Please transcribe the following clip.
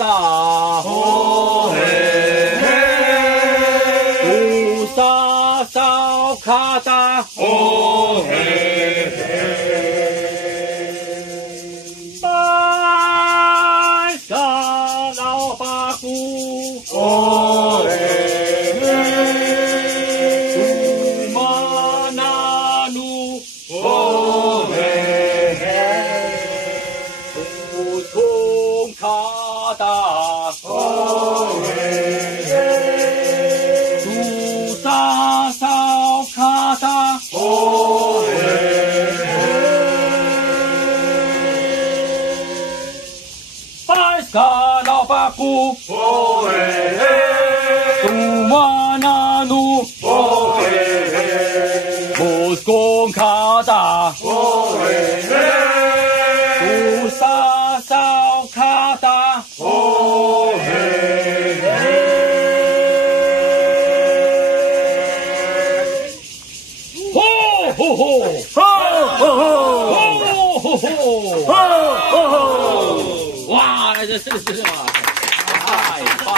大，哦嘿嘿，乌沙烧卡达，哦嘿嘿，白沙老八姑，哦嘿嘿，乌玛那努，哦嘿嘿，乌通卡达，哦嘿嘿，乌沙烧卡达，哦嘿嘿，白沙老八姑，哦嘿嘿，乌玛那努，哦嘿嘿，乌通卡达，哦嘿嘿，乌沙烧卡达，哦嘿嘿，吼吼吼，吼吼吼，吼吼吼，吼吼吼，哇，这是哇，太棒！